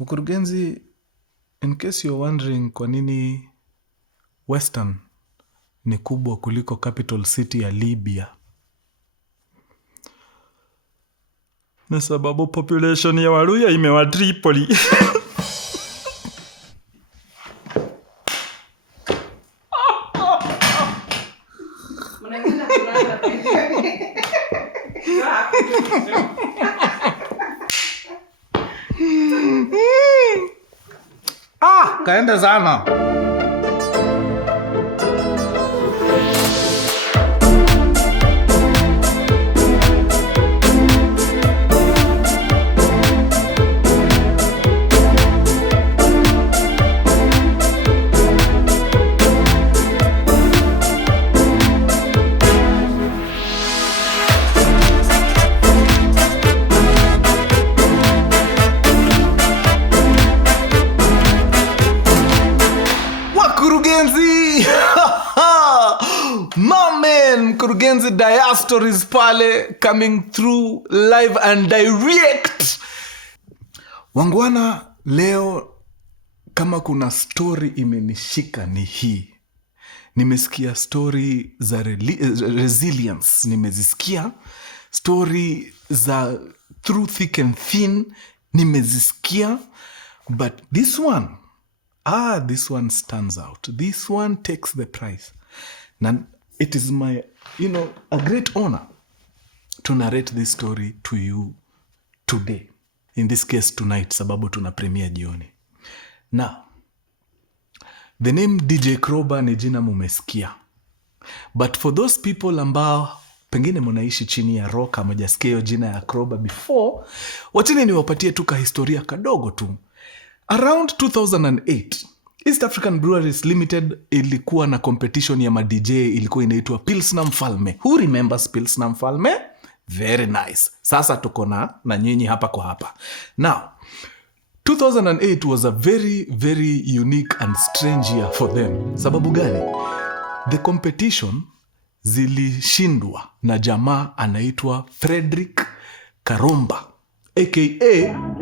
Mkurugenzi, in case you're wondering kwa nini Western ni kubwa kuliko capital city ya Libya, ni sababu population ya Waluya imewa Tripoli. Kaenda sana. Mkurugenzi Diastories pale coming through live and direct. Wangwana, leo kama kuna story imenishika ni hii. Nimesikia story za resilience, nimezisikia story za through thick and thin, nimezisikia, but this one stands out. This one takes the prize. Na it is my, a great honor to narrate this story to you today. In this case, tonight, sababu tuna premiere jioni. Now, the name DJ Krowbar ni jina mumesikia. But for those people ambao pengine munaishi chini ya roka mojasikia jina ya Crowbar before, wachini niwapatie tuka historia kadogo tu. Around 2008, East African Breweries Limited ilikuwa na competition ya ma-DJ, ilikuwa inaitwa Pilsner Mfalme. Who remembers Pilsner Mfalme? Very nice. Sasa tuko na nyinyi hapa kwa hapa. Now, 2008 was a very, very unique and strange year for them. Sababu gani? The competition zilishindwa na jamaa anaitwa Frederick Karomba, aka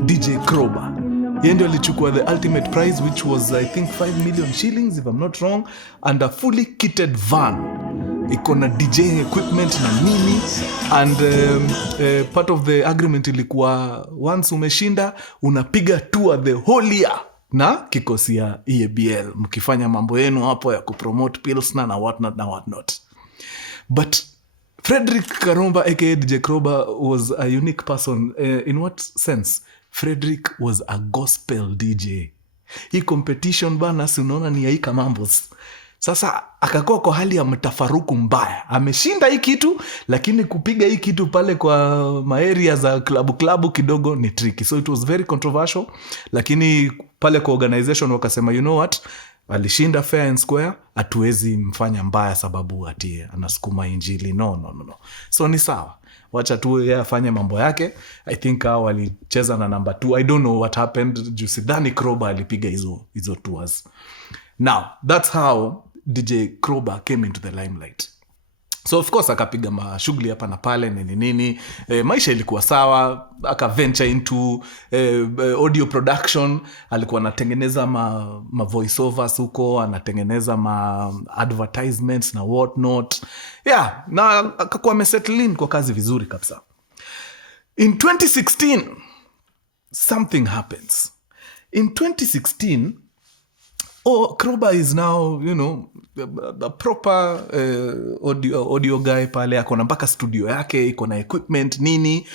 DJ Krowbar. Yeye ndio alichukua the ultimate prize, which was I think 5 million shillings if I'm not wrong, and a fully kitted van. Iko na DJ equipment na nini, and part of the agreement ilikuwa once umeshinda unapiga tour the whole year na kikosi ya EABL mkifanya mambo yenu hapo ya kupromote Pilsner na whatnot. But Frederick Karomba aka DJ Krowbar was a unique person. In what sense? Frederick was a gospel DJ. Hii competition bana, si unaona ni yaika mambos. Sasa akakuwa kwa hali ya mtafaruku mbaya. Ameshinda hii kitu, lakini kupiga hii kitu pale kwa maeria za klabu kidogo ni tricky. So it was very controversial. Lakini pale kwa organization wakasema, you know what? Alishinda fair and square, hatuwezi mfanya mbaya sababu ati anasukuma injili. No. So ni sawa. Wacha tu yeye afanye mambo yake. I think walicheza na number 2. I don't know what happened. Jusidhani Crowbar alipiga hizo tours. Now, that's how DJ Krowbar came into the limelight. So of course akapiga mashughuli hapa na pale nini. Maisha ilikuwa sawa, aka venture into audio production. Alikuwa anatengeneza ma voiceovers huko, anatengeneza ma advertisements na whatnot. Yeah, na akakuwa amesettle in kwa kazi vizuri kabisa. In 2016, something happens. In 2016, Crowbar is now, a proper audio guy pale. Akona mpaka studio yake, ikona equipment nini.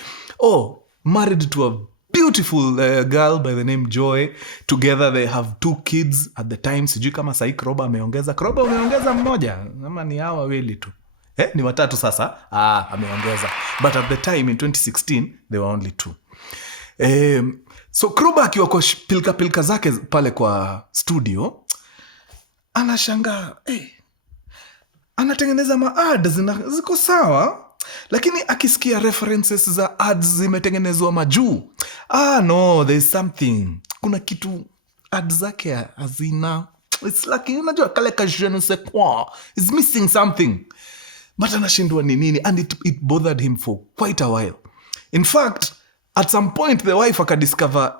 Married to a beautiful girl by the name Joy. Together they have 2 kids at the time. Sijui kama sahi Crowbar umeongeza mmoja. Ama ni hawa wawili tu. Ni watatu sasa. Ameongeza. But at the time in 2016, they were only 2. So Crowbar akiwa kwa pilka zake pale kwa studio, anashangaa, anatengeneza ma-ads ziko sawa, lakini akisikia references za ads zimetengenezwa majuu. No, there's something. Kuna kitu ads zake hazina. It's like, unajua kale ka je ne sais quoi. It's missing something. But anashindwa ni nini, and it bothered him for quite a while. In fact, At some point the wife akadiscover,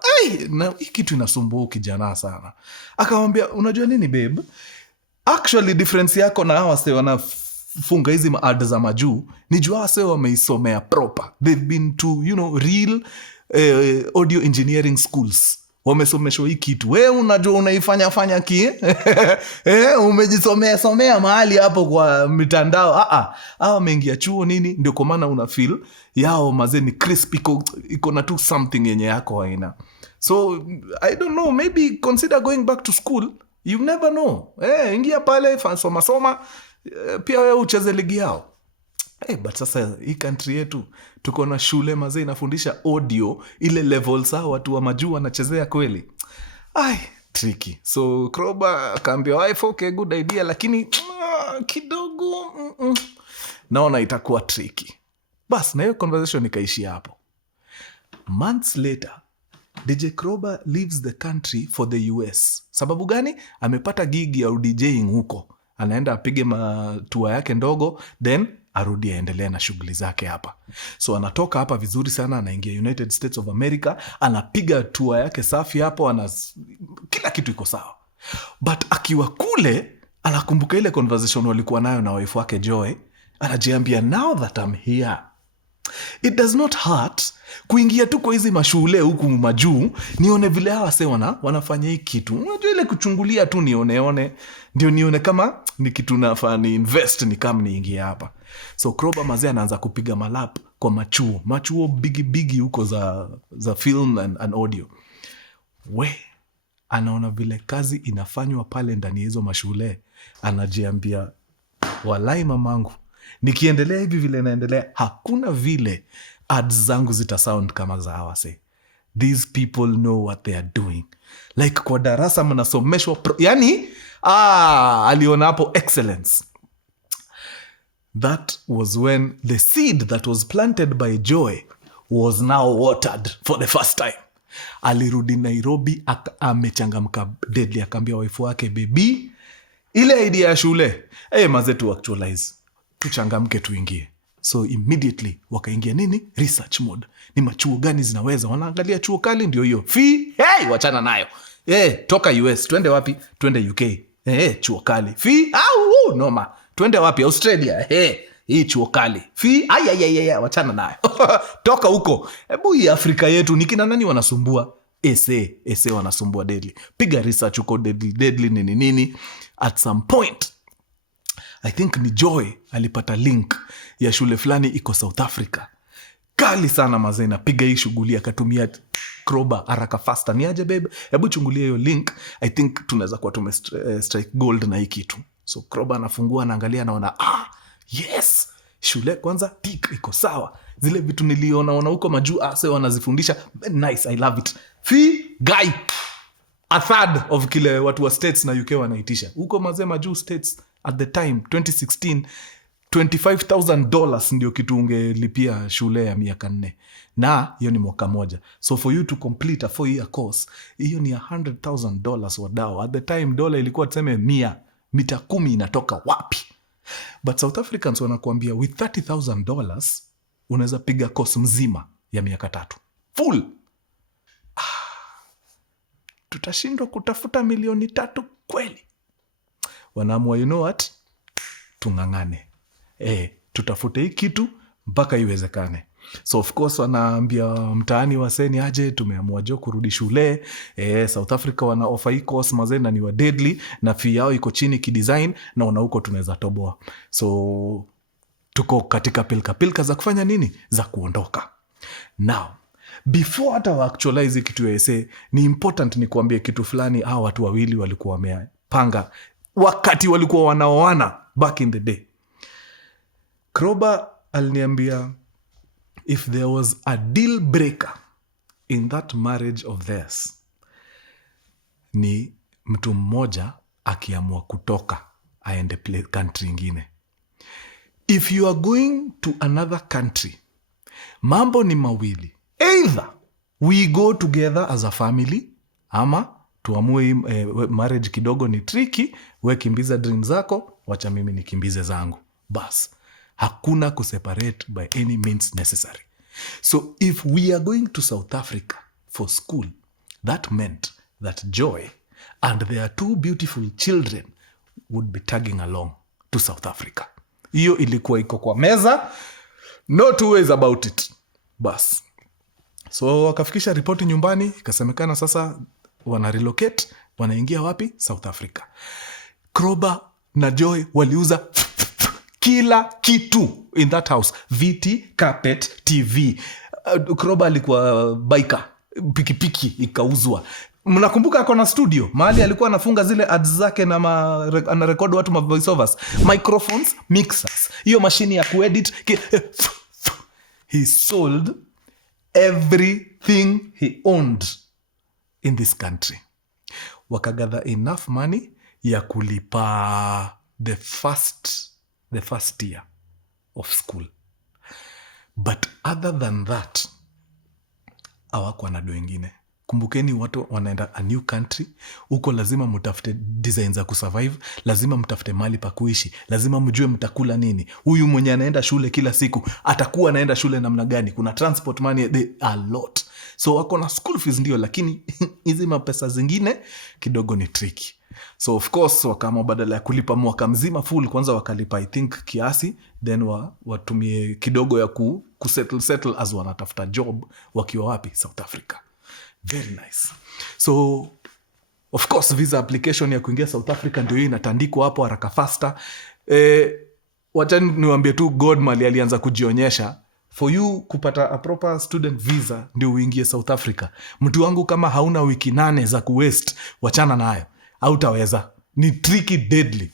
na hii kitu inasumbua kijana sana. Akamwambia, unajua nini babe? Actually difference yako na hawa wase wanafunga hizi ad za majuu, ni jua wase wameisomea proper. They've been to, real audio engineering schools. Wamesomeshwa hii kitu. Wewe unajua unaifanya fanya umejisomea mahali hapo kwa mitandao. Hawa wameingia chuo nini, ndio kwa maana una feel yao mazeni crispy, iko na tu something yenye yako haina. So I don't know, maybe consider going back to school. You never know. Ingia pale soma pia wewe ucheze ligi yao. But sasa hii country yetu tuko na shule mazee inafundisha audio ile levels watu wa majuu wanachezea kweli. Tricky. So Crowbar akaambia wife, okay, good idea, lakini kidogo naona itakuwa tricky. Bas, na hiyo conversation ikaishia hapo. Months later, DJ Krowbar leaves the country for the US. Sababu gani? Amepata gig ya DJing huko. Anaenda apige tour yake ndogo, then arudi aendelea na shughuli zake hapa. So anatoka hapa vizuri sana, anaingia United States of America, anapiga tour yake safi hapo, kila kitu iko sawa. But akiwa kule, anakumbuka ile conversation walikuwa nayo na wife wake Joy, anajiambia, now that I'm here, it does not hurt kuingia tu kwa hizi mashule huku majuu, nione vile hawa wase wanafanya hii kitu. Unajua ile kuchungulia tu nione, ndio nione kama ni kitu nafaa ni invest, ni kama niingie hapa. So Crowbar mazee anaanza kupiga malap kwa machuo bigi huko za film and audio. Anaona vile kazi inafanywa pale ndani hizo mashule, anajiambia, walai mamangu, nikiendelea hivi vile naendelea, hakuna vile ads zangu zitasound kama za hawase. These people know what they are doing. Like kwa darasa mnasomeshwa aliona hapo excellence. That was when the seed that was planted by Joy was now watered for the first time. Alirudi Nairobi, amechangamka deadly, akaambia wife wake, baby, ile idea ya shule, maze tu actualize, tuchangamke tuingie. So immediately wakaingia nini? Research mode. Ni machuo gani zinaweza? Wanaangalia chuo kali, ndio hiyo. Fee, wachana nayo. Toka US, twende wapi? Twende UK. Chuo kali. Fee, noma. Twende wapi? Australia. Hii chuo kali. Fee, wachana nayo. Toka huko. Hebu hii Afrika yetu ni kina nani wanasumbua? Ese wanasumbua deadly. Piga research huko deadly nini. At some point, I think ni Joy alipata link ya shule fulani iko South Africa. Kali sana mazee, napiga hii shughuli, akatumia Crowbar haraka faster. Ni aje babe? Hebu chungulia hiyo link. I think tunaweza kuwa strike gold na hii kitu. So Crowbar anafungua, anaangalia, anaona yes, shule kwanza tik iko sawa. Zile vitu niliona huko majuu sasa wanazifundisha. Nice, I love it. Fee guy, a third of kile watu wa States na UK wanaitisha. Huko mazee majuu States at the time 2016 $25,000 ndio kitu ungelipia shule ya miaka 4. Na hiyo ni mwaka moja. So for you to complete a 4-year course, hiyo ni $100,000 wadau. At the time dola ilikuwa tuseme 100, mita 10 inatoka wapi? But South Africans wanakuambia with $30,000 unaweza piga course mzima ya miaka 3. Full. Tutashindwa kutafuta milioni 3 kweli? Wanaamua, you know what? Tungangane. Tutafute hii kitu mpaka iwezekane. So of course wanaambia mtaani waseni aje, tumeamua kurudi shule. South Africa wana offer hii course mazee na ni wa deadly, na fee yao iko chini kidesign, na huko tunaweza toboa. So tuko katika pilka za kufanya nini? Za kuondoka. Now, before hata wa actualize kitu ya essay, ni important ni kuambia kitu fulani. Watu wawili walikuwa wamepanga wakati walikuwa wanaoana back in the day. Crowbar aliniambia, if there was a deal breaker in that marriage of theirs, ni mtu mmoja akiamua kutoka aende country ingine. If you are going to another country, mambo ni mawili. Either we go together as a family, ama tuamue marriage kidogo ni tricky, we kimbiza dream zako, wacha mimi nikimbize zangu. Bas, hakuna kuseparate by any means necessary. So if we are going to South Africa for school, that meant that Joy and their two beautiful children would be tagging along to South Africa. Hiyo ilikuwa iko kwa meza, no two ways about it. Bas. So wakafikisha ripoti nyumbani, ikasemekana sasa wana relocate, wanaingia wapi? South Africa. Crowbar na Joy waliuza kila kitu in that house. Viti, carpet, TV. Crowbar alikuwa biker, pikipiki ikauzwa. Mnakumbuka ako na studio mahali alikuwa anafunga zile ads zake na anarekodi watu voiceovers, microphones, mixers, hiyo mashini ya kuedit. He sold everything he owned in this country. Wakagather enough money ya kulipa the first year of school. But other than that, hawakuwa na do ingine. Kumbukeni watu wanaenda a new country, uko lazima mtafute design za kusurvive, lazima mtafute mali pa kuishi, lazima mjue mtakula nini. Huyu mwenye anaenda shule kila siku, atakuwa anaenda shule namna gani? Kuna transport money, a lot. So wako na school fees ndio, lakini hizi mapesa zingine kidogo ni tricky. So of course wakaamua badala ya kulipa mwaka mzima full, kwanza wakalipa I think kiasi, then watumie kidogo ya settle as wanatafuta job wakiwa wapi? South Africa. Very nice. So of course visa application ya kuingia South Africa ndio hii inatandikwa hapo haraka faster. Wachani niwaambie tu God mali alianza kujionyesha. For you kupata a proper student visa ndio uingie South Africa, mtu wangu, kama hauna wiki 8 za kuwaste, wachana nayo. Hautaweza. Ni tricky, deadly.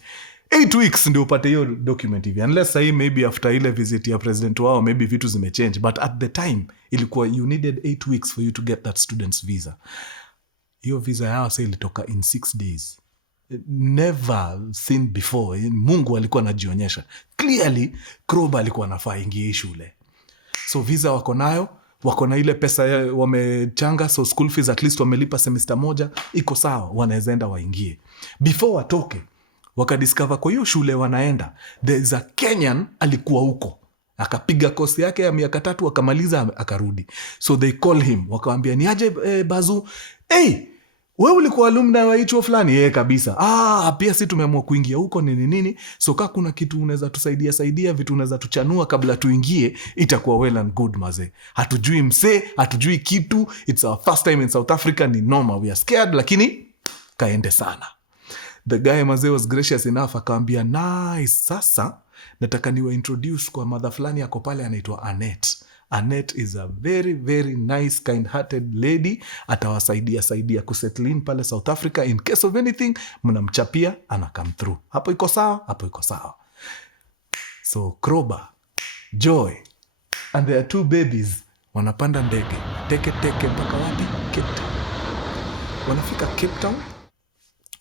8 weeks ndio upate hiyo document hivi. Unless say maybe after ile visit ya president wao maybe vitu zimechange, but at the time ilikuwa you needed 8 weeks for you to get that student's visa. Hiyo visa yao sasa ilitoka in 6 days. Never seen before. Mungu alikuwa anajionyesha. Clearly Crowbar alikuwa anafaa ingie shule. So visa wako nayo, wako na ile pesa wamechanga, so school fees at least wamelipa semester moja, iko sawa, wanaweza enda waingie. Before watoke, wakadiscover kwa hiyo shule wanaenda, there is a Kenyan alikuwa huko. Akapiga kosi yake ya miaka 3, akamaliza, akarudi. So they call him, wakawambia ni aje Bazu, hey, wewe ulikuwa alumni wa hicho fulani? Kabisa. Pia si tumeamua kuingia huko nini. So kama kuna kitu unaweza tusaidia, vitu unaweza tuchanua kabla tuingie, itakuwa well and good maze. Hatujui hatujui kitu. It's our first time in South Africa, ni normal. We are scared, lakini kaende sana. The guy maze was gracious enough, akamwambia nice, sasa nataka niwa introduce kwa mother fulani yako pale anaitwa Annet. Annet is a very, very nice, kind-hearted lady. Atawasaidia kusettle in pale South Africa. In case of anything, mnamchapia, ana come through. Hapo iko sawa. So Crowbar, Joy, and their 2 babies wanapanda ndege. Teke mpaka wapi? Cape Town. Wanafika Cape Town,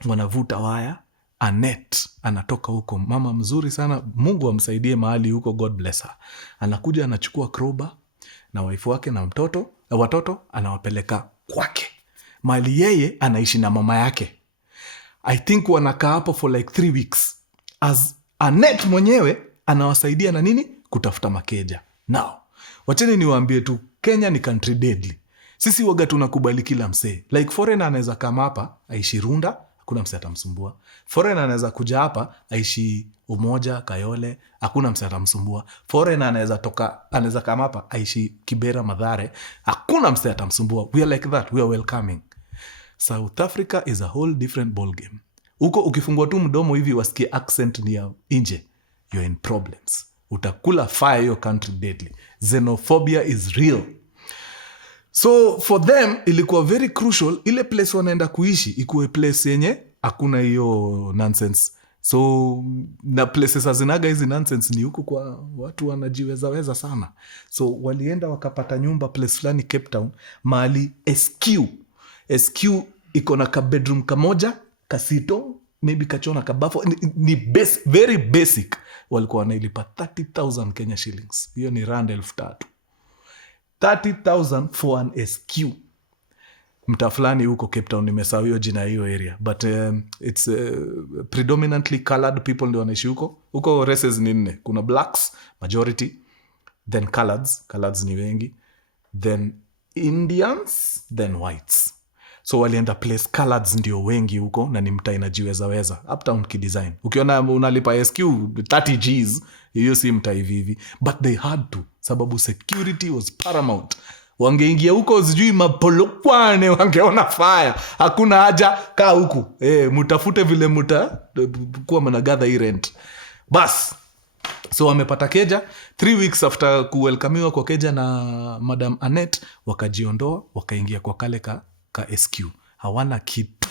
wanavuta waya. Annet anatoka huko, mama mzuri sana, Mungu amsaidie mahali huko, God bless her. Anakuja anachukua Crowbar na wife wake na watoto, anawapeleka kwake mahali yeye anaishi na mama yake. I think wanakaa hapo for like 3 weeks as Annet mwenyewe anawasaidia na nini, kutafuta makeja. Now wacheni niwaambie tu, Kenya ni country deadly. Sisi waga tunakubali kila msee, like foreigner anaweza kama hapa aishi Runda, hakuna msee atamsumbua. Foreigner anaweza kuja hapa aishi Umoja, Kayole, hakuna msee atamsumbua. Foreigner anaweza kama hapa aishi Kibera, Mathare, hakuna msee atamsumbua. We are like that, we are welcoming. South Africa is a whole different ball game. Huko ukifungua tu mdomo hivi wasikie accent ni ya nje, you're in problems. Utakula fire your country deadly. Xenophobia is real. So for them ilikuwa very crucial ile place wanaenda kuishi ikuwe place yenye hakuna hiyo nonsense. So na places hazinaga hizi nonsense ni huku kwa watu wanajiweza sana. So walienda wakapata nyumba place fulani Cape Town, mahali SQ iko na ka bedroom kamoja, kasito, maybe kachona kabafo, ni very basic. Walikuwa wanailipa 30,000 Kenya shillings. Hiyo ni rand 3,000. 30,000 for an SQ. Mta fulani huko Cape Town, nimesahau hiyo jina hiyo area, but it's predominantly colored people ndio wanaishi huko. Huko races ni 4. Kuna blacks majority, then coloreds ni wengi, then Indians, then whites. So walienda place coloreds ndio wengi huko, na ni mtaa inajiweza uptown kidesign. Ukiona unalipa SQ 30 Gs, hiyo si mtaa hivi. But they had to, sababu security was paramount. Wangeingia huko sijui mapolokwane, wangeona fire. Hakuna haja kaa huku. Mutafute vile kuwa mnagather hii rent. Bas. So wamepata keja. 3 weeks after kuwelkamiwa kwa keja na Madam Annet, wakajiondoa, wakaingia kwa kale ka SQ. Hawana kitu.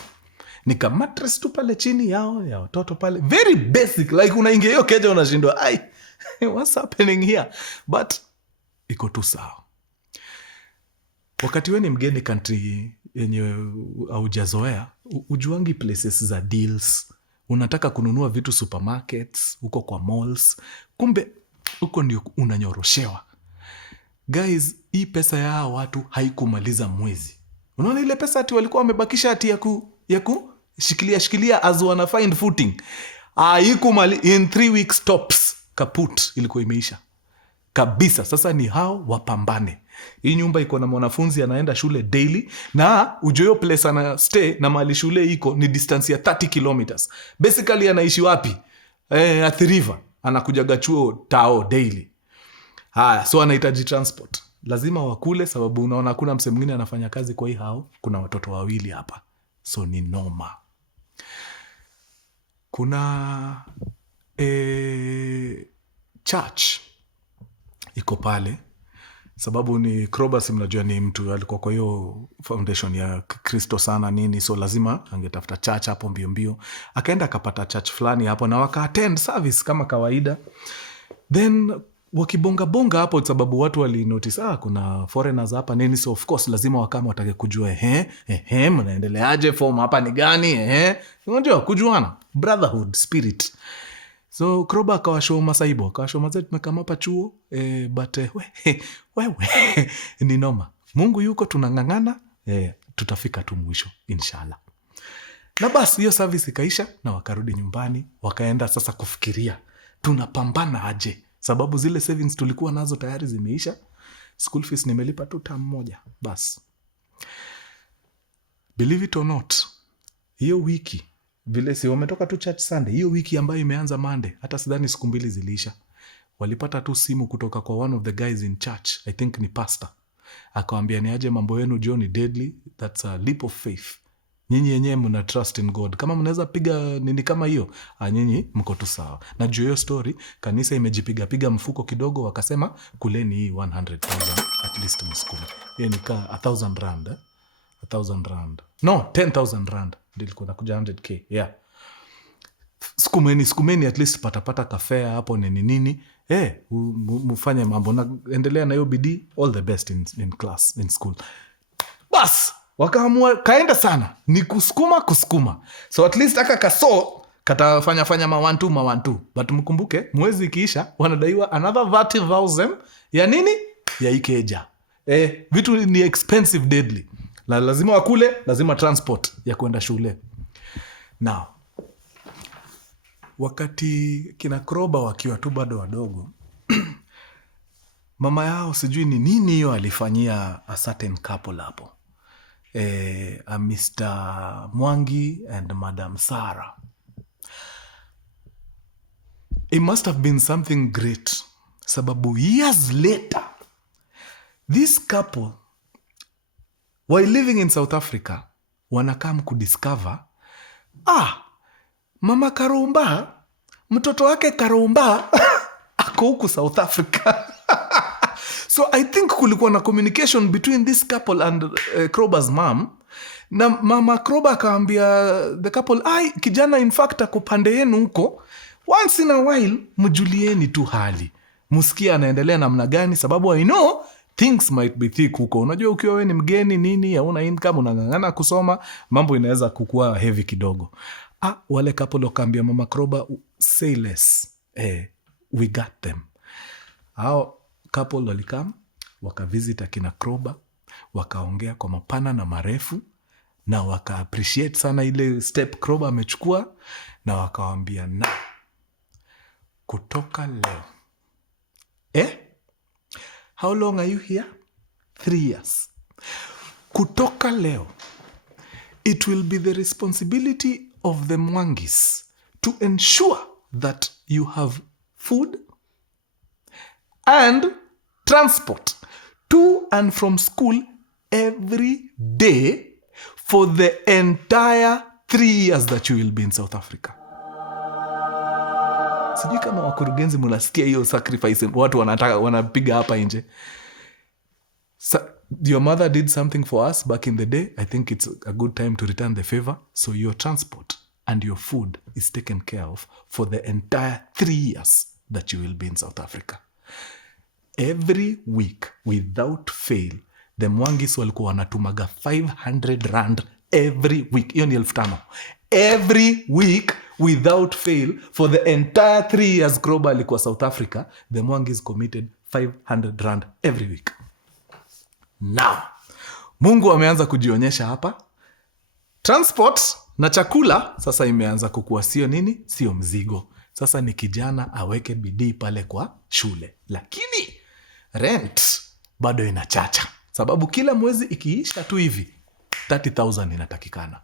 Nika mattress tu pale chini yao, ya watoto pale. Very basic. Like unaingia hiyo keja unashindwa, ai, what's happening here? But iko tu sawa. Wakati we ni mgeni country yenye haujazoea, ujuangi places za deals. Unataka kununua vitu supermarkets, uko kwa malls. Kumbe, uko ndio unanyoroshewa. Guys, hii pesa ya watu haikumaliza mwezi. Unaona ile pesa ati walikuwa wamebakisha ati ya shikilia as wana find footing. In 3 weeks tops, kaput ilikuwa imeisha. Kabisa, sasa ni hao wapambane. Hii nyumba iko na mwanafunzi anaenda shule daily, na ujoyo place ana stay na mahali shule iko ni distance ya 30 kilometers. Basically anaishi wapi? Athi River. Anakujaga chuo Tao daily. So anahitaji transport. Lazima wakule, sababu unaona kuna mse mwingine anafanya kazi kwa hii hao. Kuna watoto 2 hapa. So ni noma. Kuna church iko pale, sababu ni Crowbar, si mnajua ni mtu alikuwa kwa hiyo foundation ya Kristo sana nini, so lazima angetafuta church hapo mbio. Akaenda akapata church fulani hapo na waka attend service kama kawaida. Then wakibonga hapo, sababu watu wali notice kuna foreigners hapa nini, so of course lazima wakama watake kujua mnaendeleaje, form hapa ni gani, unajua kujuana, brotherhood spirit. So Crowbar akawashow masaibo, akawashow mazee tumekama hapa chuo, but wewe ni noma. Mungu yuko, tunangangana, tutafika tu mwisho inshallah. Na basi hiyo service ikaisha na wakarudi nyumbani, wakaenda sasa kufikiria tunapambana aje, sababu zile savings tulikuwa nazo tayari zimeisha. School fees nimelipa tu term moja bas. Believe it or not, hiyo wiki vile si wametoka tu church Sunday, hiyo wiki ambayo imeanza Monday, hata sidhani siku 2 ziliisha, walipata tu simu kutoka kwa one of the guys in church, I think ni pastor. Akawambia ni aje mambo yenu John ni deadly, that's a leap of faith. Nyinyi yenyewe mna trust in God. Kama mnaweza piga nini kama hiyo, nyinyi mko tu sawa. Na juu hiyo story, kanisa imejipiga mfuko kidogo, wakasema kuleni hii 100,000 at least msukuma. Hiyo ni ka 1,000 rand. 1,000 rand. No, 10,000 rand. Ndilikuwa nakuja 100k. Yeah. Sukumeni at least patapata kafea hapo nini. Mufanye mambo na endelea na hiyo bidii. All the best in class, in school. Bas, wakaamua kaenda sana. Ni kusukuma. So at least katafanya ma 1-2. But mkumbuke, mwezi ikiisha, wanadaiwa another 30,000 ya nini? Ya ikeja. Vitu ni expensive deadly. Lazima wakule, lazima transport ya kwenda shule. Now, wakati kina Crowbar wakiwa tu bado wadogo, mama yao sijui ni nini hiyo alifanyia a certain couple hapo. A Mr. Mwangi and Madam Sarah. It must have been something great, sababu years later, this couple, while living in South Africa, wanakam kudiscover, Mama Karumba, mtoto wake Karumba, ako huku South Africa. So I think kulikuwa na communication between this couple and Crowbar's mom. Na Mama Crowbar akaambia the couple, kijana in fact akupande yenu huko, once in a while mjulieni tu hali. Musikia anaendelea namna gani, sababu I know things might be thick huko. Unajua ukiwa wewe ni mgeni nini, hauna income, unangangana kusoma, mambo inaweza kukua heavy kidogo. Wale couple wakaambia Mama Crowbar, say less. We got them. Hao couple walikam, wakavisit akina Crowbar, wakaongea kwa mapana na marefu, na waka appreciate sana ile step Crowbar amechukua, na wakawambia na kutoka leo How long are you here? 3 years. Kutoka leo, it will be the responsibility of the Mwangis to ensure that you have food and transport to and from school every day for the entire 3 years that you will be in South Africa. Sijui kama wakurugenzi mnasikia hiyo sacrifice watu wanapiga hapa nje. Your mother did something for us back in the day. I think it's a good time to return the favor. So your transport and your food is taken care of for the entire 3 years that you will be in South Africa. Every week, without fail, the Mwangis walikuwa wanatumaga 500 rand every week. Hiyo ni 5,000. Every week, without fail, for the entire 3 years Crowbar alikuwa South Africa, the Mwangis committed 500 rand every week. Now, Mungu ameanza kujionyesha hapa. Transport na chakula sasa imeanza kukua sio nini? Sio mzigo. Sasa ni kijana aweke bidii pale kwa shule. Lakini rent bado inachacha. Sababu kila mwezi ikiisha tu hivi 30,000 inatakikana.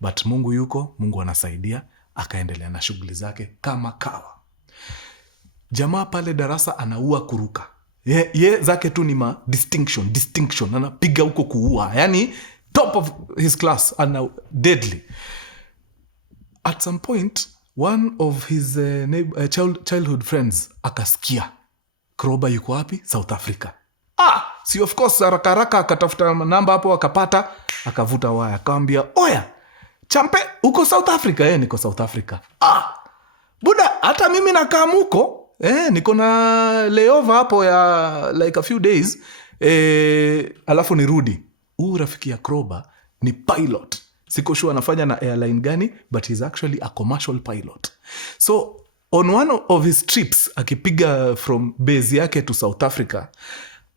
But Mungu yuko, Mungu anasaidia, akaendelea na shughuli zake kama kawa. Jamaa pale darasa anaua kuruka. Ye zake tu ni distinction. Anapiga huko kuua. Yani top of his class, ana deadly. At some point, one of his childhood friends akasikia Crowbar yuko wapi? South Africa. Si of course haraka akatafuta namba hapo akapata, akavuta waya, akamwambia, "Oya, champe, uko South Africa?" Niko South Africa. Buda, hata mimi nakaa huko. Niko na layover hapo ya like a few days. Alafu nirudi. Rafiki ya Crowbar ni pilot. Siko sure anafanya na airline gani, but he's actually a commercial pilot. So on one of his trips, akipiga from base yake to South Africa,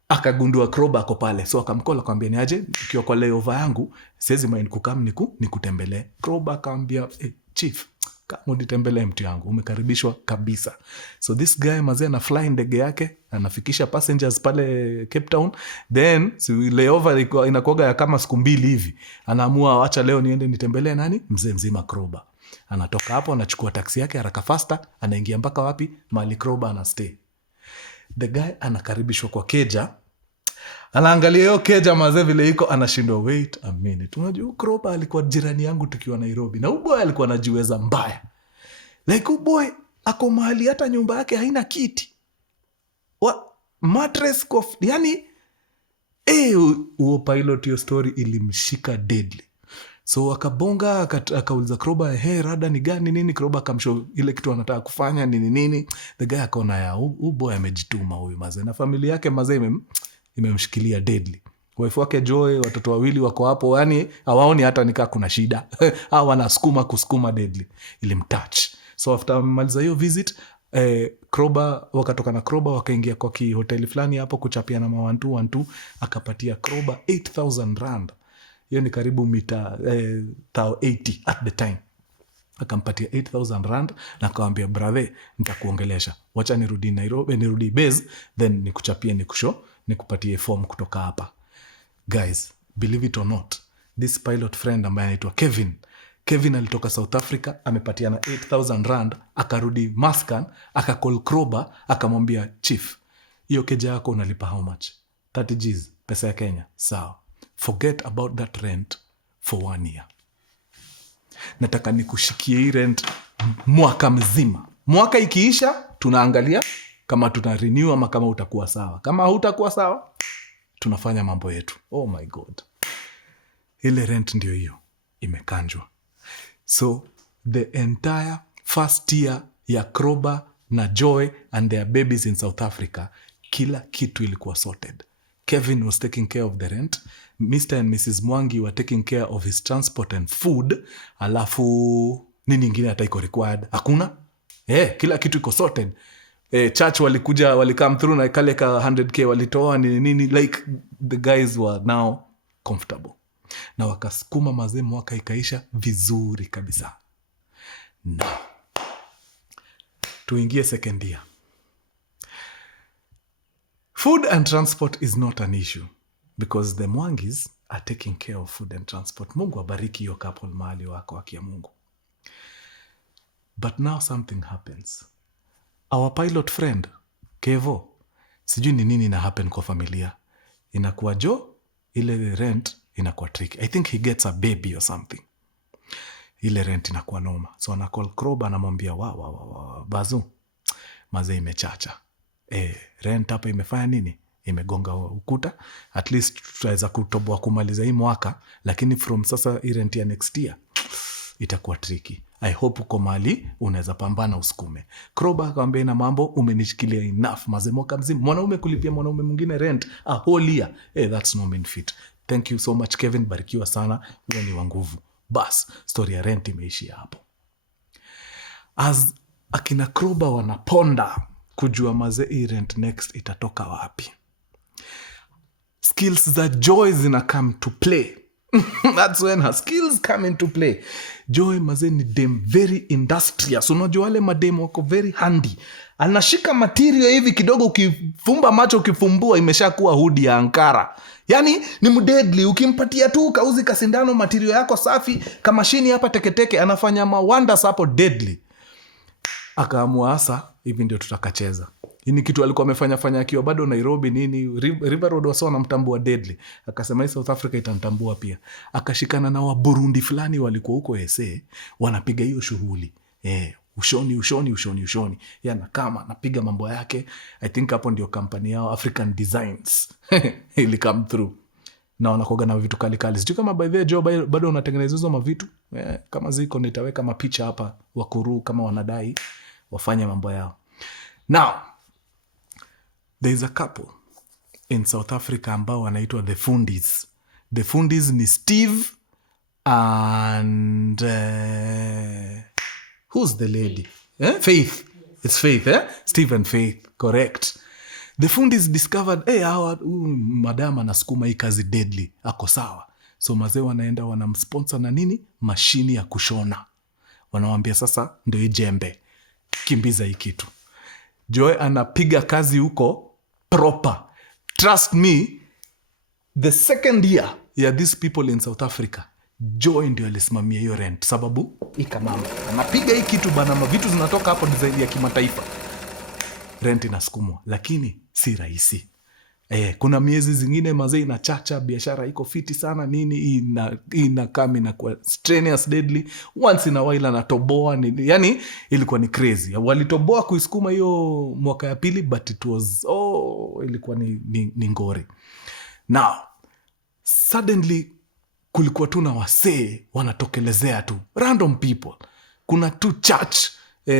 akagundua Crowbar ako pale. So akamkola akamwambia, "Ni aje, ukiwa kwa layover yangu, siwezi mind kukam nikutembelee." Crowbar akamwambia, "Chief, kama unitembelee mtu yangu, umekaribishwa kabisa." So this guy mazee na fly ndege yake, anafikisha passengers pale Cape Town. Then layover inakuaga ya kama siku 2 hivi. Anaamua acha leo niende nitembelee nani? Mzee mzima Crowbar. Anatoka hapo, anachukua taxi yake haraka faster, anaingia mpaka wapi? Mahali Crowbar ana stay. The guy anakaribishwa kwa keja. Anaangalia hiyo keja mazee vile iko, anashindwa, wait a minute. Unajua Crowbar alikuwa jirani yangu tukiwa Nairobi. Na boy alikuwa anajiweza mbaya. Like boy ako mahali hata nyumba yake haina kiti. Mattress yani pilot hiyo story ilimshika deadly. So akabonga, akauliza Crowbar, rada ni gani nini? Crowbar akamshow ile kitu anataka kufanya nini. The guy akaona ya boy amejituma huyu mazee, na familia yake mazee imemshikilia deadly. Wife wake Joy, watoto 2 wako hapo, yani hawaoni hata nikaa kuna shida. Wanasukuma deadly. Ilimtouch. So after maliza hiyo visit, Crowbar wakatoka na Crowbar wakaingia kwa hoteli fulani hapo kuchapia na 1-2 akapatia Crowbar 8,000 rand. Hiyo ni karibu mita 80 at the time. Akampatia 8,000 rand na akamwambia, "Brother, nitakuongelesha. Wacha nirudi Nairobi, nirudi base, then nikuchapie nikupatie form kutoka hapa." Guys, believe it or not, this pilot friend ambaye anaitwa Kevin alitoka South Africa, amepatia na 8,000 rand, akarudi Muscat, akacall Crowbar, akamwambia, "Chief, hiyo keja yako unalipa how much?" 30 Gs, pesa ya Kenya. Sawa. Forget about that rent for 1 year. Nataka nikushikie hii rent mwaka mzima. Mwaka ikiisha, tunaangalia kama tuna renew ama kama utakuwa sawa. Kama hutakuwa sawa, tunafanya mambo yetu. Oh my God. Ile rent ndio hiyo imekanjwa. So the entire first year ya Crowbar na Joy and their babies in South Africa, kila kitu ilikuwa sorted. Kevin was taking care of the rent. Mr. and Mrs. Mwangi were taking care of his transport and food. Alafu nini ingine hata iko required? Hakuna. Kila kitu iko sorted. Church walikuja, walikam through na kale ka 100k walitoa nini. Like the guys were now comfortable. Na wakasukuma mazee, mwaka ikaisha vizuri kabisa. Now, tuingie second year. Food and transport is not an issue because the Mwangis are taking care of food and transport. Mungu abariki hiyo couple mahali wako akia Mungu. But now something happens. Our pilot friend, Kevo, sijui ni nini na happen kwa familia. Inakuwa jo, ile rent inakuwa tricky. I think he gets a baby or something. Ile rent inakuwa noma. So anacall Crowbar anamwambia Bazu, maze imechacha. Rent hapa imefanya nini? Imegonga ukuta. At least tutaweza kutoboa kumaliza hii mwaka, lakini from sasa hii rent ya next year itakuwa tricky. I hope uko mali unaweza pambana usukume. Crowbar akamwambia ina mambo umenishikilia enough maze mwaka mzima. Mwanaume kulipia mwanaume mwingine rent a whole year. That's no mean fit. Thank you so much Kevin, barikiwa sana. Wewe ni wa nguvu. Bas, story ya rent imeishia hapo. As akina Crowbar wanaponda kujua maze hii rent next itatoka wapi. Skills za Joy zina come to play. That's when her skills come into play. Joy maze ni dem very industrious. Unajua wale madem wako very handy. Anashika material hivi kidogo, ukifumba macho ukifumbua imesha kuwa hoodie ya Ankara. Yani ni mdeadly. Ukimpatia tu kauzi kasindano material yako safi kama mashini hapa teketeke, anafanya mawonders hapo deadly. Akaamua asa hivi ndio tutakacheza. Hii kitu alikuwa amefanya akiwa bado Nairobi nini, River Road wasio wanamtambua deadly. Akasema hii South Africa itamtambua pia. Akashikana na wa Burundi fulani walikuwa huko SA, wanapiga hiyo shughuli. Ushoni. Yana kama napiga mambo yake. I think hapo ndio kampani yao African Designs ili come through. Na wanakoga na vitu kali. Sijui kama by the way bado unatengeneza hizo mavitu. Kama ziko nitaweka mapicha hapa wakuru kama wanadai wafanye mambo yao. Now, there is a couple in South Africa ambao wanaitwa the Fundis. The Fundis ni Steve and who's the lady? Faith. It's Faith, Steve and Faith, correct. The Fundis discovered, madam anasukuma hii kazi deadly, ako sawa. So mazee wanaenda wanamsponsor na nini? Mashini ya kushona. Wanawambia sasa ndio hii jembe. Kimbiza hii kitu. Joy anapiga kazi huko proper. Trust me, the second year ya these people in South Africa, Joy ndio alisimamia hiyo rent. Sababu ikamama. Anapiga hii kitu bana, vitu zinatoka hapo design ya kimataifa. Rent inasukumwa, lakini si rahisi. Kuna miezi zingine mazee inachacha, biashara iko fiti sana nini, inakami na kwa strenuous deadly. Once in a while anatoboa nini. Yani ilikuwa ni crazy. Walitoboa kuisukuma hiyo mwaka ya pili, but it was ilikuwa ni ngori. Now, suddenly kulikuwa tu na wasee wanatokelezea tu. Random people. Kuna tu church.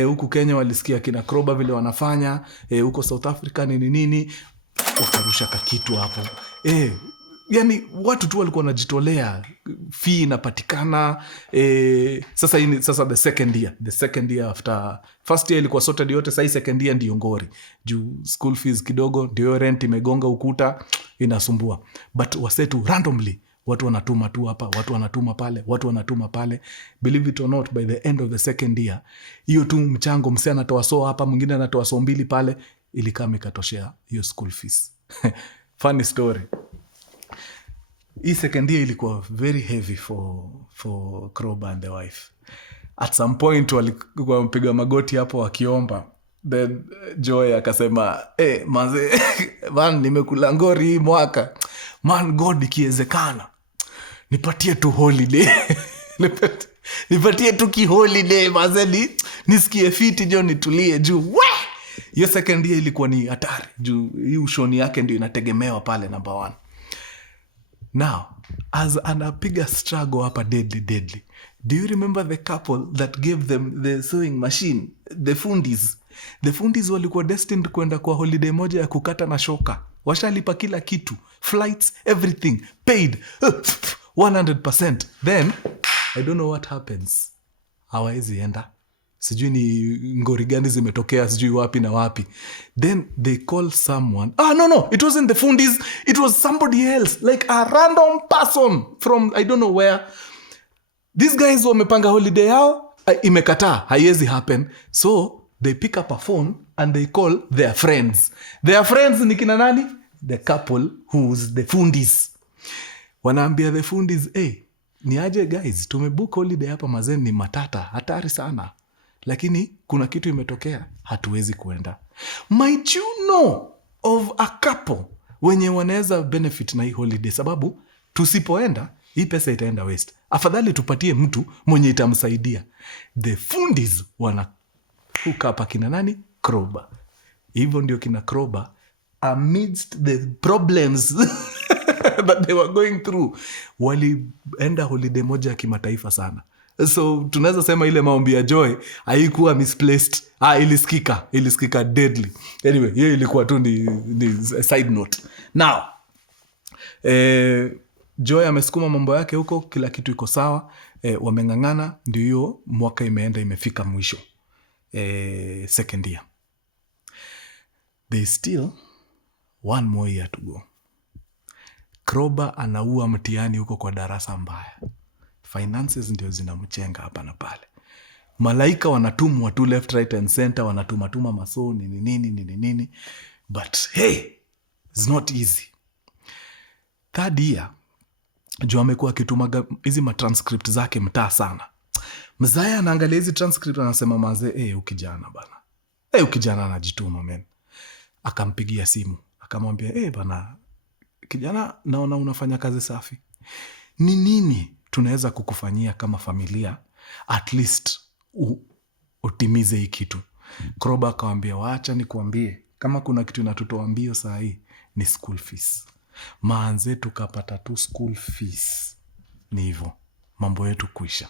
Huku Kenya walisikia kina Crowbar vile wanafanya. Huko South Africa nini. Wakarusha kakitu hapo. Yani watu tu walikuwa wanajitolea. Fee inapatikana. Sasa the second year after first year ilikuwa sorted yote, sasa second year ndio ngori. Juu school fees kidogo, ndio rent imegonga ukuta, inasumbua. But wasetu randomly watu wanatuma tu hapa, watu wanatuma pale. Believe it or not, by the end of the second year, hiyo tu mchango, msee anatoa so hapa, mwingine anatoa so mbili pale, ilikaa ikatoshea hiyo school fees. Funny story. Hii second year ilikuwa very heavy for Crowbar and the wife. At some point walikuwa mpiga magoti hapo wakiomba. Then Joy akasema, manze, man, nimekula ngori hii mwaka. Man, God, ikiwezekana nipatie tu holiday. Nipatie tu holiday, manze, nisikie fiti jo, nitulie juu. Hiyo second year ilikuwa ni hatari juu hii ushoni yake ndio inategemewa pale number 1. Now, as anapiga struggle hapa deadly. Do you remember the couple that gave them the sewing machine? The Fundis. The Fundis walikuwa destined kwenda kwa holiday moja ya kukata na shoka. Washalipa kila kitu. Flights, everything. Paid. 100%. Then, I don't know what happens. Hawaezi enda. Sijui ni ngori gani zimetokea, sijui wapi na wapi. Then they call someone. No. It wasn't the Fundis. It was somebody else. Like a random person from I don't know where. These guys wamepanga holiday yao. Imekataa. Haiwezi happen. So they pick up a phone and they call their friends. Their friends ni kina nani? The couple who's the fundis. Wanaambia the fundis, ni aje guys, tumebook holiday hapa mazeni ni matata, hatari sana. Lakini kuna kitu imetokea, hatuwezi kuenda. Might you know of a couple wenye wanaweza benefit na hii holiday? Sababu tusipoenda, hii pesa itaenda waste. Afadhali tupatie mtu mwenye itamsaidia. The fundis wana hook up akina nani? Crowbar. Hivyo ndio kina Crowbar, amidst the problems that they were going through, walienda holiday moja ya kimataifa sana. So tunaweza sema ile maombi ya Joy haikuwa misplaced. Ilisikika deadly. Anyway, hiyo ilikuwa tu ni side note. Now, Joy amesukuma mambo yake huko, kila kitu iko sawa. Wameng'ang'ana, ndio hiyo mwaka imefika mwisho. Second year. There's still one more year to go. Crowbar anaua mtihani huko kwa darasa mbaya. Finances ndio zinamchenga hapa na pale. Malaika wanatumwa tu left, right and center, wanatumatuma maso nini. But hey, it's not easy. Third year, Joe amekuwa akitumaga hizi matranscript zake mtaa sana. Mzaya anaangalia hizi transcript anasema mazee, ukijana bana. Ukijana anajituma man. Akampigia simu, akamwambia, bana, kijana naona unafanya kazi safi. Ni nini tunaweza kukufanyia kama familia? At least utimize hii kitu. Crowbar akamwambia, waacha nikuambie, kama kuna kitu inatutoa mbio saa hii ni school fees. Maanze tukapata tu school fees. Ni hivyo, mambo yetu kuisha.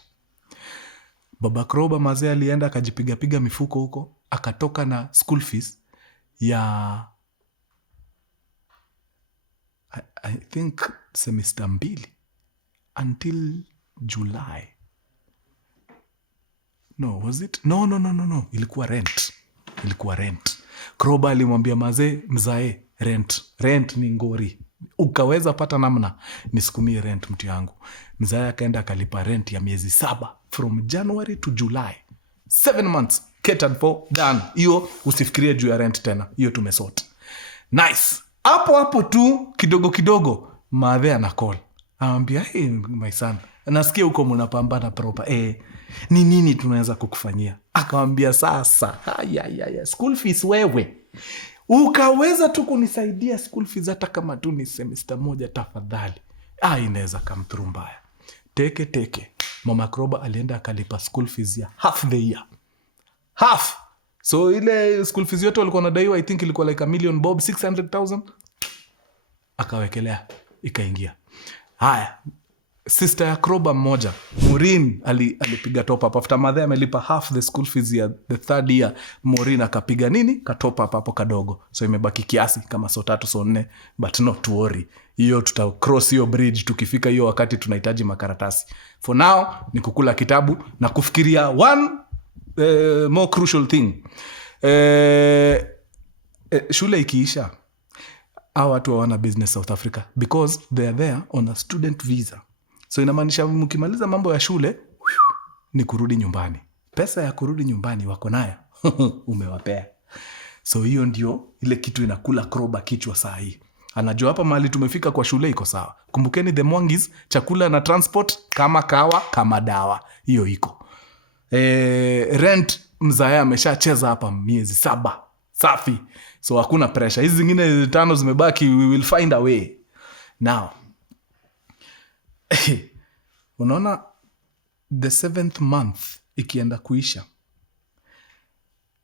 Baba Crowbar mazee alienda akajipiga mifuko huko, akatoka na school fees ya I think semester 2 until July. No, was it? No. Ilikuwa rent. Crowbar alimwambia mzae, rent ni ngori. Ukaweza pata namna nisukumie rent mtu yangu. Mzae akaenda akalipa rent ya miezi 7 from January to July. 7 months catered for, done. Hiyo usifikirie juu ya rent tena. Hiyo tumesort. Nice. Hapo tu kidogo madhe ana call. Anambia, my son, nasikia huko mnapambana proper. Ni nini tunaweza kukufanyia? Akamwambia sasa, school fees wewe. Ukaweza tu kunisaidia school fees hata kama tu ni semester 1 tafadhali. Inaweza come through mbaya. Teke. Mama Crowbar alienda akalipa school fees ya half the year. Half. So ile school fees yote walikuwa wanadaiwa, I think ilikuwa like $1 million bob, 600,000. Akawekelea, ikaingia. Haya, sister ya Crowbar mmoja, Mureithi, alipiga top up. After mother amelipa half the school fees ya the third year, Mureithi akapiga nini? Katop up hapo kadogo. So imebaki kiasi kama so 3 so 4, but not to worry. Hiyo tuta cross hiyo bridge tukifika hiyo wakati tunahitaji makaratasi. For now ni kukula kitabu na kufikiria one more crucial thing. Shule ikiisha, hawa watu hawana business South Africa because they are there on a student visa. So inamaanisha mkimaliza mambo ya shule ni kurudi nyumbani. Pesa ya kurudi nyumbani wako nayo. Umewapea. So hiyo ndio ile kitu inakula Crowbar kichwa saa hii. Anajua hapa mahali tumefika kwa shule iko sawa. Kumbukeni the Mwangis, chakula na transport kama kawa kama dawa. Hiyo iko. Rent mzaya ameshacheza hapa miezi 7. Safi. So hakuna pressure. Hizi zingine 5 zimebaki, we will find a way. Now, unaona the 7th month ikienda kuisha,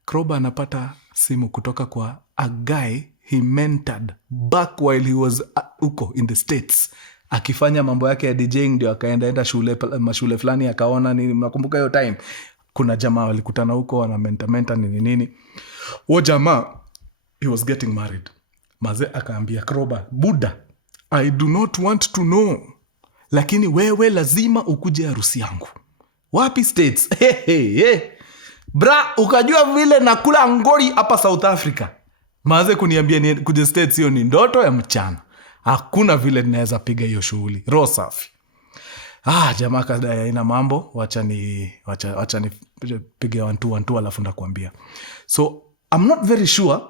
Crowbar anapata simu kutoka kwa a guy he mentored back while he was uko in the States. Akifanya mambo yake ya DJing ndio akaenda mashule fulani akaona nini, mnakumbuka hiyo time? Kuna jamaa walikutana huko wana mentor nini. Huyo jamaa he was getting married. Maze akaambia Crowbar, Buddha, I do not want to know. Lakini wewe lazima ukuje harusi yangu. Wapi States? Bra, ukajua vile nakula ngori hapa South Africa. Maze kuniambia ni kuje States, hiyo ni ndoto ya mchana. Hakuna vile ninaweza piga hiyo shughuli. Roho safi. Jamaa kadaya ina mambo, wacha ni pige 1 2 alafu ndakuambia. So I'm not very sure.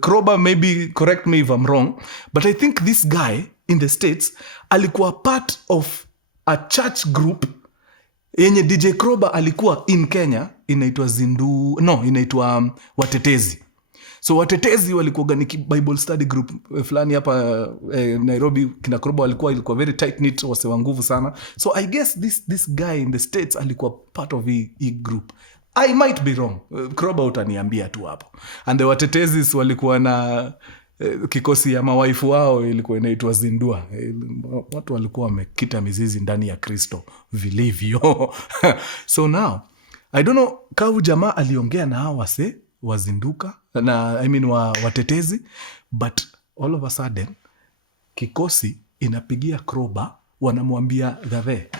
Crowbar, maybe correct me if I'm wrong. But I think this guy in the States alikuwa part of a church group yenye DJ Krowbar alikuwa in Kenya. Inaitwa inaitwa Watetezi. So Watetezi walikuwa ni Bible study group fulani hapa Nairobi. Kina Crowbar ilikuwa very tight knit, wase wa nguvu sana. So I guess this guy in the States alikuwa part of a group. I might be wrong. Crowbar utaniambia tu hapo. And the Watetezi walikuwa na kikosi ya mawaifu wao ilikuwa inaitwa Zindua. Watu walikuwa wamekita mizizi ndani ya Kristo vilivyo. So now, I don't know kau jamaa aliongea na hao wase wazinduka na Watetezi, but all of a sudden kikosi inapigia Crowbar, wanamwambia Gave,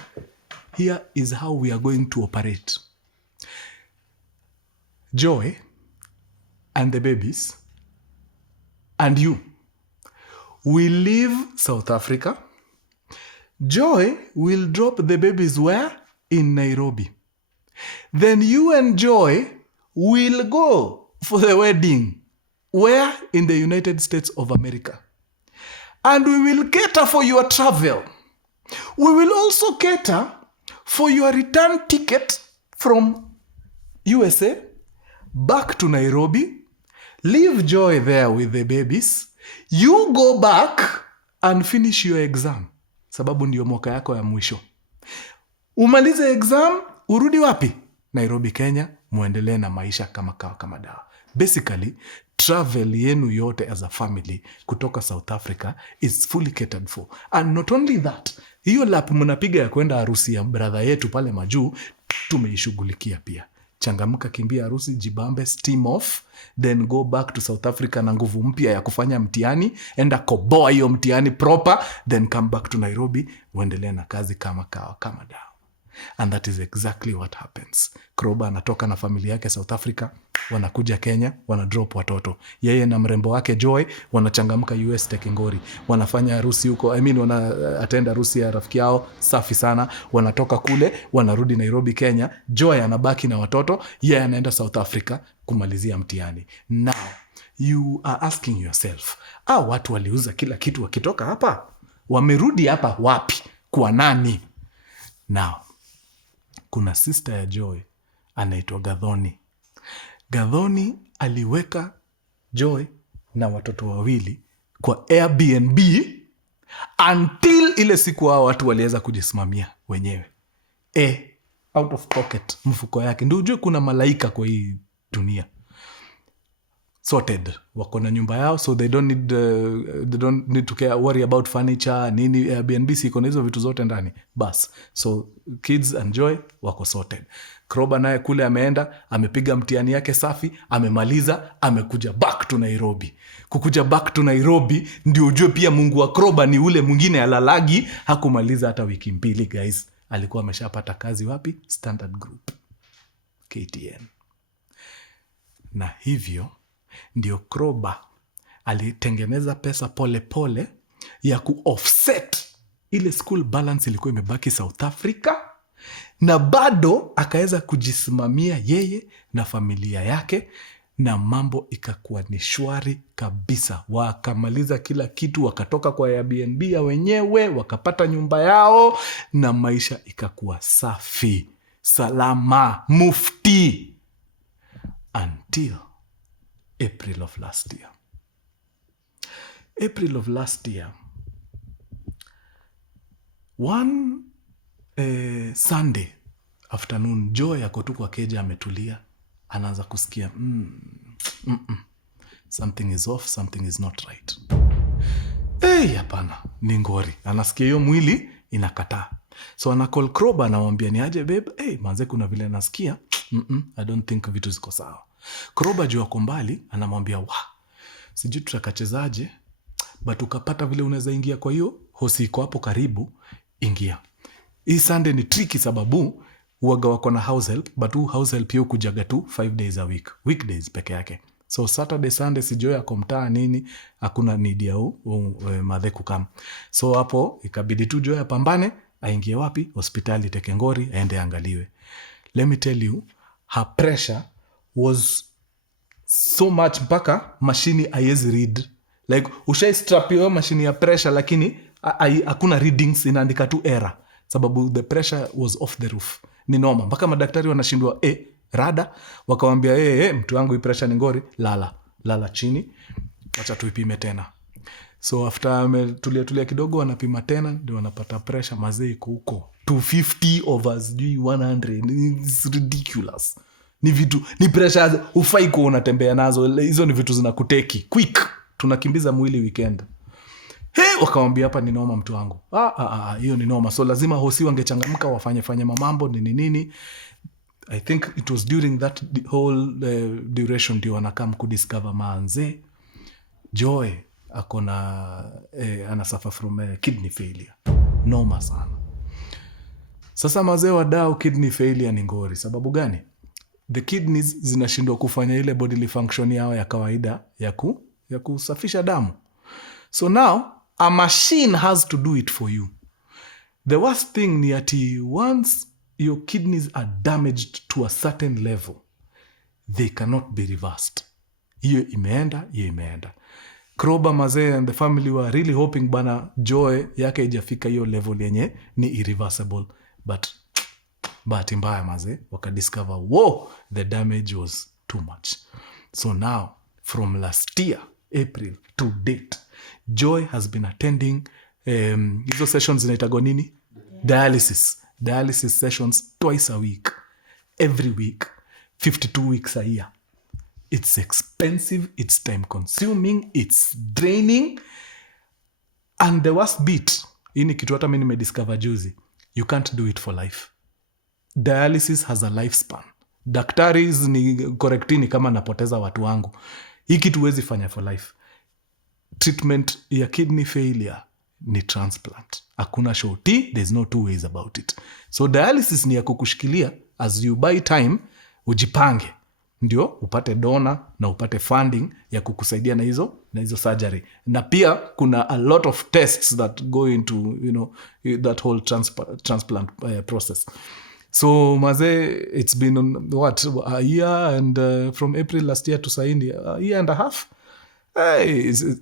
here is how we are going to operate. Joy and the babies and you will leave South Africa. Joy will drop the babies where? In Nairobi. Then you and Joy will go for the wedding. Where? In the United States of America. And we will cater for your travel. We will also cater for your return ticket from USA back to Nairobi. Leave Joy there with the babies. You go back and finish your exam. Sababu ndio mwaka yako ya mwisho. Umalize exam, urudi wapi? Nairobi, Kenya, muendelee na maisha kama dawa. Basically, travel yenu yote as a family kutoka South Africa is fully catered for. And not only that, hiyo lap mnapiga ya kwenda harusi ya brother yetu pale majuu, tumeishughulikia pia. Changamka, kimbia harusi, jibambe, steam off, then go back to South Africa na nguvu mpya ya kufanya mtihani, enda koboa hiyo mtihani proper, then come back to Nairobi, uendelee na kazi kama dawa. And that is exactly what happens. Crowbar anatoka na familia yake South Africa, wanakuja Kenya, wanadrop watoto. Yeye na mrembo wake Joy wanachangamka US Tekengori. Wanafanya harusi huko, wana attend harusi ya rafiki yao, safi sana. Wanatoka kule, wanarudi Nairobi, Kenya. Joy anabaki na watoto, yeye anaenda South Africa kumalizia mtihani. Now, you are asking yourself, watu waliuza kila kitu wakitoka hapa? Wamerudi hapa wapi? Kwa nani? Now, kuna sister ya Joy anaitwa Gathoni. Gathoni aliweka Joy na watoto wawili kwa Airbnb until ile siku hao watu waliweza kujisimamia wenyewe. Out of pocket, mfuko yake. Ndio ujue kuna malaika kwa hii dunia. Sorted, wako na nyumba yao, so they don't need to worry about furniture, nini. Airbnb siko na hizo vitu zote ndani. Bas, so kids and Joy wako sorted. Crowbar naye kule ameenda, amepiga mtihani yake safi, amemaliza, amekuja back to Nairobi. Kukuja back to Nairobi ndio ujue pia Mungu wa Crowbar ni ule mwingine alalagi. Hakumaliza hata wiki mbili, guys. Alikuwa ameshapata kazi wapi? Standard Group, KTN. Na hivyo ndio Crowbar alitengeneza pesa pole ya ku-offset ile school balance ilikuwa imebaki South Africa, na bado akaweza kujisimamia yeye na familia yake, na mambo ikakuwa ni shwari kabisa. Wakamaliza kila kitu, wakatoka kwa Airbnb ya wenyewe, wakapata nyumba yao, na maisha ikakuwa safi, salama, mufti, until April of last year. April of last year, one Sunday afternoon, Joy ako tu kwa keja ametulia, anaanza kusikia something is off, something is not right. Hapana, ni ngori. Anasikia hiyo mwili inakataa. So anacall Crowbar, anamwambia ni aje babe, manze kuna vile nasikia, I don't think vitu ziko sawa. Crowbar juu ako mbali, anamwambia sijui tutakachezaje, but ukapata vile unaweza ingia kwa hiyo hosi iko hapo karibu, ingia. Hii Sunday ni tricky sababu uwaga wako na house help, but house help hiyo kujaga tu 5 days a week, weekdays peke yake. So Saturday, Sunday sijui ako mtaa nini, hakuna need ya madhe kukam. So hapo ikabidi tu Joy apambane, aingie wapi? Hospitali Tekengori, aende angaliwe. Let me tell you, her pressure was so much mpaka mashini haiwezi read. Like ushai strap hiyo mashini ya pressure, lakini hakuna readings, inaandika tu error sababu the pressure was off the roof. Ni noma mpaka madaktari wanashindwa rada, wakawambia mtu wangu hii pressure ni ngori, lala chini, wacha tuipime tena. So after tulia kidogo wanapima tena, ndio wanapata pressure mazee iko huko 250 over 100. It's ridiculous. Ni vitu, ni pressure ufai kuwa unatembea nazo. Hizo ni vitu zinakuteki quick, tunakimbiza mwili weekend. Wakawambia hapa ni noma mtu wangu. Hiyo ni noma. So lazima hosi wangechangamka wafanye mamambo nini. I think it was during that whole duration ndio wanakam kudiscover manze Joy akona ana suffer from kidney failure. Noma sana. Sasa mazee wadau, kidney failure ni ngori. Sababu gani? The kidneys zinashindwa kufanya ile bodily function yao ya kawaida ya kusafisha damu. So now a machine has to do it for you. The worst thing ni ati once your kidneys are damaged to a certain level, they cannot be reversed. Hiyo imeenda. Crowbar mazee and the family were really hoping bana Joy yake ijafika hiyo level yenye ni irreversible, but bahati mbaya mazee wakadiscover the damage was too much. So now from last year April to date, Joy has been attending hizo sessions zinaitagwa nini? Dialysis sessions twice a week, every week, 52 weeks a year. It's expensive, it's time consuming, it's draining. And the worst bit, hii ni kitu hata mimi nimediscover juzi, you can't do it for life. Dialysis has a lifespan. Daktari ni correctini kama napoteza watu wangu. Hii kitu huwezi fanya for life. Treatment ya kidney failure ni transplant. Hakuna shorty, there's no two ways about it. So dialysis ni ya kukushikilia as you buy time, ujipange ndio upate donor na upate funding ya kukusaidia na hizo surgery. Na pia kuna a lot of tests that go into that whole transplant process. So maze, it's been a year and from April last year to saini a year and a half.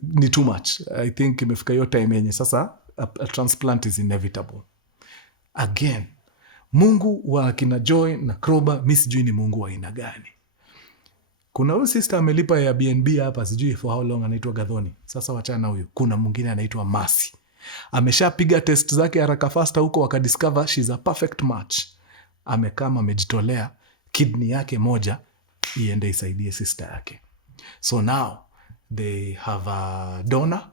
Ni too much. I think imefika hiyo time yenye sasa a transplant is inevitable. Again, Mungu wa kina Joy na Crowbar, mimi sijui ni Mungu wa aina gani. Kuna huyu sister amelipa ya BNB hapa sijui for how long, anaitwa Gadhoni. Sasa wachana huyu. Kuna mwingine anaitwa Mercy. Ameshapiga test zake haraka fasta huko, wakadiscover she's a perfect match. Amekama amejitolea kidney yake moja iende isaidie sister yake. So now they have a donor.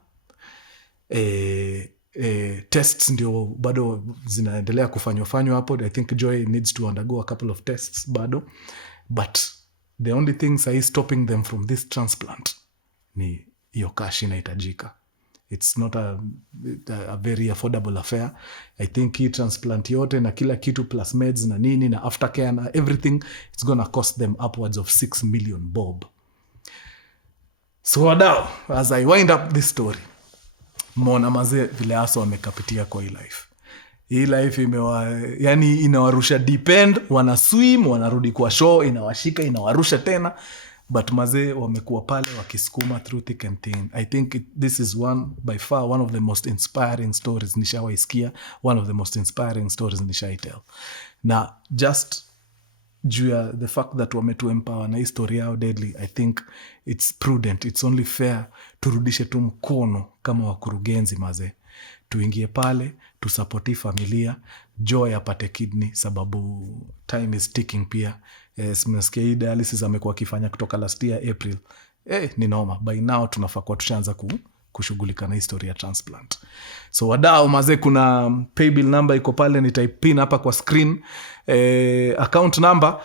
Tests ndio bado zinaendelea kufanywa hapo. I think Joy needs to undergo a couple of tests bado. But the only thing is stopping them from this transplant ni hiyo cash inahitajika. It's not a very affordable affair. I think hii transplant yote na kila kitu plus meds na nini na aftercare na everything, it's gonna cost them upwards of 6 million bob. So wadau, as I wind up this story, mona mazee vile aso wamekapitia kwa hii life. Hii life yani inawarusha deep end, wanaswim, wanarudi kwa show, inawashika, inawarusha tena. But mazee wamekuwa pale wakisukuma through thick and thin. I think this is by far one of the most inspiring stories nishawaisikia, one of the most inspiring stories nishaitel. Na just juu ya the fact that wametu empower na history yao deadly, I think it's prudent, it's only fair turudishe tu mkono kama wakurugenzi mazee. Tuingie pale, tusupporti familia, Joy apate kidney sababu time is ticking pia. Simesikia hii dialysis amekuwa akifanya kutoka last year April. Ni noma. By now tunafaa kuwa tushaanza kushughulika na history ya transplant. So wadau mazee, kuna paybill number iko pale, nitaipin hapa kwa screen. Account number,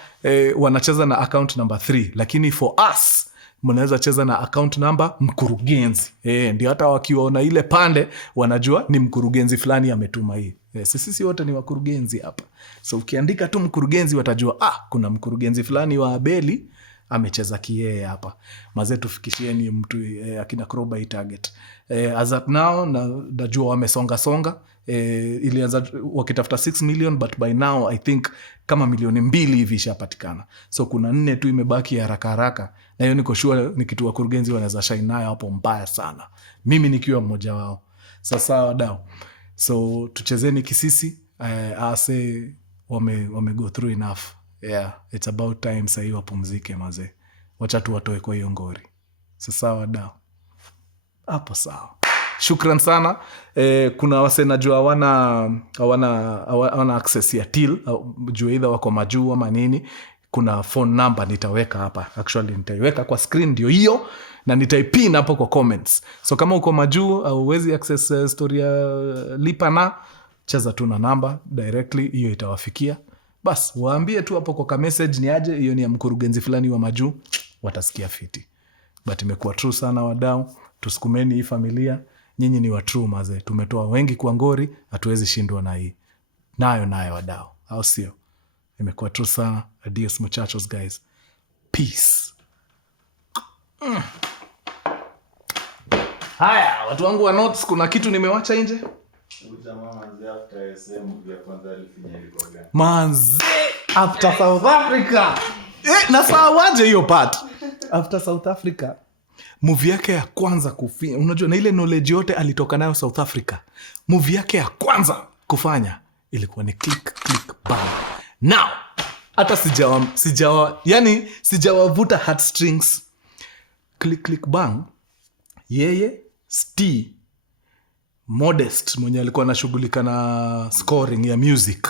wanacheza na account number 3. Lakini for us, mnaweza cheza na account number mkurugenzi. Ndio hata wakiona ile pande wanajua ni mkurugenzi fulani ametuma hii. Sisi wote ni wakurugenzi hapa. So ukiandika tu mkurugenzi watajua kuna mkurugenzi fulani wa Abeli amecheza kiyeye hapa. Mazee tufikishieni mtu akina Crowbar hii target. As at now najua wamesonga. Ilianza wakitafuta 6 million, but by now I think kama 2 million hivi ishapatikana. So kuna 4 tu imebaki haraka Na hiyo niko sure ni kitu wakurugenzi wanaweza shine nayo hapo mbaya sana, mimi nikiwa mmoja wao. Sasa wadau, so tuchezeni kisisi. Ase wame go through enough. Yeah, it's about time sahii wapumzike mazee, wacha tu watoe kwa hiyo ngori. Sasa wadau, hapo sawa. Shukran sana. Kuna wase najua hawana access ya Till, juu either wako majuu ama nini. Kuna phone number nitaweka hapa, actually nitaiweka kwa screen, ndio hiyo, na nitaipin hapo kwa comments. So kama uko majuu au huwezi access story ya lipa na cheza tu na namba directly, hiyo itawafikia. Bas waambie tu hapo kwa message ni aje, hiyo ni ya mkurugenzi fulani wa majuu, watasikia fiti. But imekuwa true sana wadau, tusukumeni hii familia. Nyinyi ni wa true mazee, tumetoa wengi kwa ngori, hatuwezi shindwa na hii. Nayo wadau, au sio? Imekuwa true sana. Adios muchachos guys. Peace. Haya, watu wangu wa notes, kuna kitu nimewacha nje. Manze after South Africa. Na sawaje hiyo part? After South Africa, movie yake ya kwanza kufanya, unajua na ile knowledge yote alitoka nayo South Africa, movie yake ya kwanza kufanya ilikuwa ni click bang. Now hata sijawavuta heartstrings. Click bang, yeye Sti Modest mwenye alikuwa anashughulika na scoring ya music,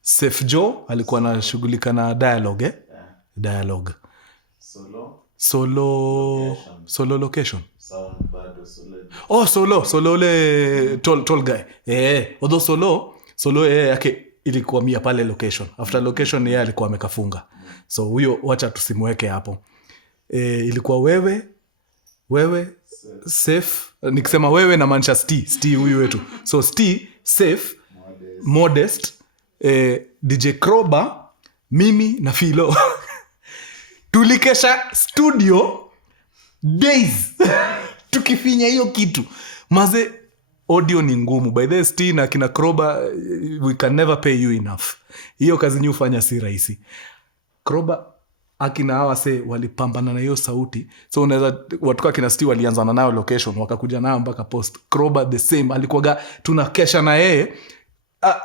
Safe Joe alikuwa anashughulika na dialogue, yeah. Dialogue solo location solo le tall guy, although solo yake ilikuwa mia pale location. After location yeye alikuwa amekafunga, so huyo wacha tusimweke hapo. Ilikuwa wewe Safe, nikisema wewe na maanisha Sti huyu wetu. So Sti, Safe, Modest, DJ Krowbar, mimi na Philo. Tulikesha studio days tukifinya hiyo kitu maze. Audio ni ngumu by the Sti na kina Crowbar, we can never pay you enough. Hiyo kazi ni ufanya si rahisi. Crowbar akina hawa walipambana na hiyo sauti, so unaweza watu kina Sti walianzana nayo location, wakakuja nayo mpaka post. Crowbar the same, alikuwa tunakesha na yeye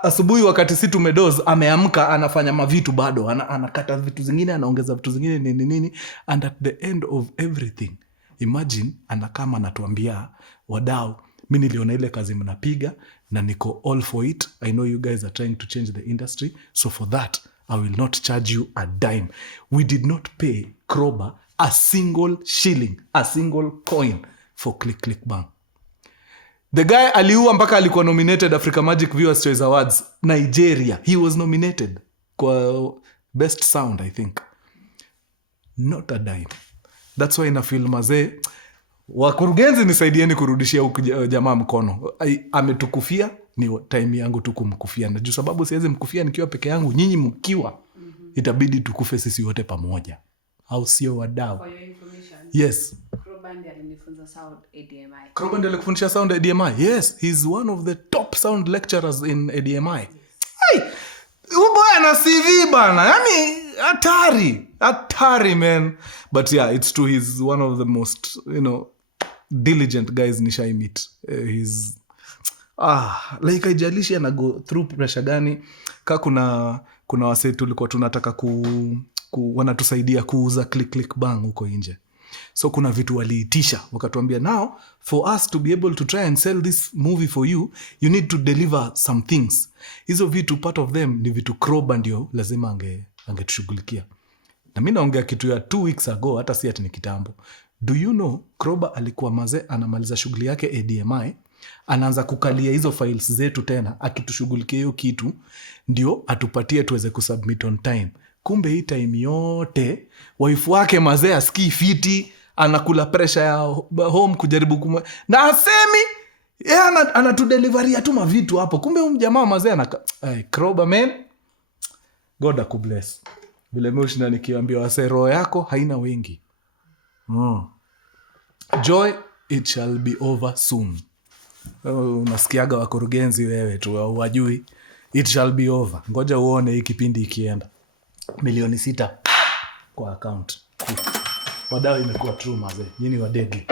asubuhi wakati si tumedoze, ameamka anafanya mavitu bado, anakata vitu zingine, anaongeza vitu zingine nini, and at the end of everything, imagine anakama anatuambia, wadau, mimi niliona ile kazi mnapiga na niko all for it. I know you guys are trying to change the industry, so for that I will not charge you a dime. We did not pay Crowbar a single shilling, a single coin for click bang. The guy aliua mpaka alikuwa nominated Africa Magic Viewers Choice Awards Nigeria. He was nominated kwa best sound, I think. Not a dime. That's why na film mazee, wakurugenzi nisaidieni kurudishia huku jamaa mkono. Ametukufia, ni time yangu tu kumkufia. Na juu sababu siwezi mkufia nikiwa peke yangu, nyinyi mkiwa, itabidi tukufe sisi wote pamoja. Au sio wadau? For your information. Yes. Crowbar ndiye alinifunza sound ADMI. Crowbar ndiye alikufundisha sound ADMI. Yes, he's one of the top sound lecturers in ADMI. Yes. Hey, uboya na CV bana. Yaani hatari man. But yeah, it's true, he's one of the most, diligent guys nishai meet. He's like haijalishi ana go through pressure gani. Kuna wase tulikuwa tunataka wanatusaidia kuuza click bang huko nje. So kuna vitu waliitisha, wakatuambia, now for us to be able to try and sell this movie for you, you need to deliver some things. Hizo vitu, part of them ni vitu Crowbar ndio lazima angetushughulikia. Na mimi naongea kitu ya 2 weeks ago, hata si ati ni kitambo. Do you know Crowbar alikuwa maze anamaliza shughuli yake ADMI, anaanza kukalia hizo files zetu tena, akitushughulikia hiyo kitu ndio atupatie tuweze kusubmit on time. Kumbe hii time yote wife wake mazee asikii fiti, anakula pressure ya home kujaribu na asemi anatudeliveria tu mavitu hapo. Kumbe jamaa mazee Crowbar man, God akubless. Vile mwisho nikiambia wase roho yako haina wengi. Joy, it shall be over soon. Unasikiaga wakurugenzi wewe tu wajui, it shall be over. Ngoja uone hii kipindi ikienda. 6 million kwa account. Wadau imekuwa true mazee. Nyinyi wa deadly.